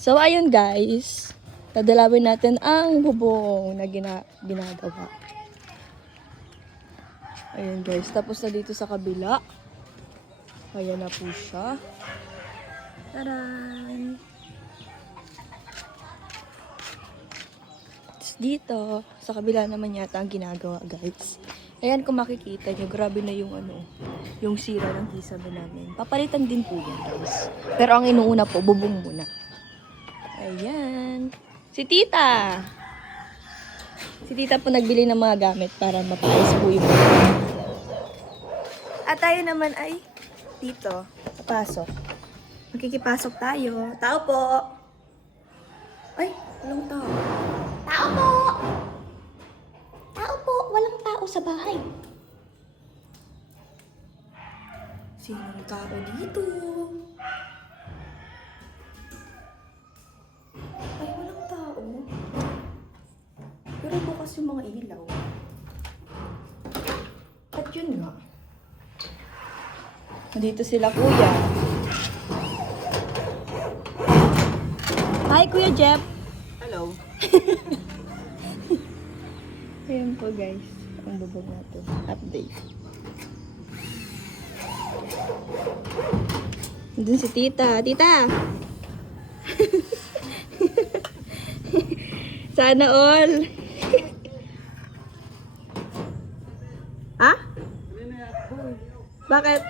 So, ayun guys. Dadalawin natin ang bubong na ginagawa. Ayun guys. Tapos na dito sa kabila. Ayan na po siya. Taran! Tapos dito, sa kabila naman yata ang ginagawa guys. Ayan kung makikita nyo, grabe na yung yung sira ng kisame namin. Papalitan din po yan guys. Pero ang inuuna po, bubong muna. Ayan. Si Tita. Si Tita po nagbili ng mga gamit para mapaayos po yung bubong. At tayo naman ay dito, papasok. Makikipasok tayo. Tao po! Ay, walang tao. Tao po! Tao po! Walang tao sa bahay. Sinong tao dito? Ay, walang tao. Pero bukas yung mga ilaw. At yun nga. Nandito sila kuya. Hi Kuya Jeff! Hello. Ayan po guys. Ang bubog natin. Update. Doon si Tita. Tita! Sana all! Ha? Bakit?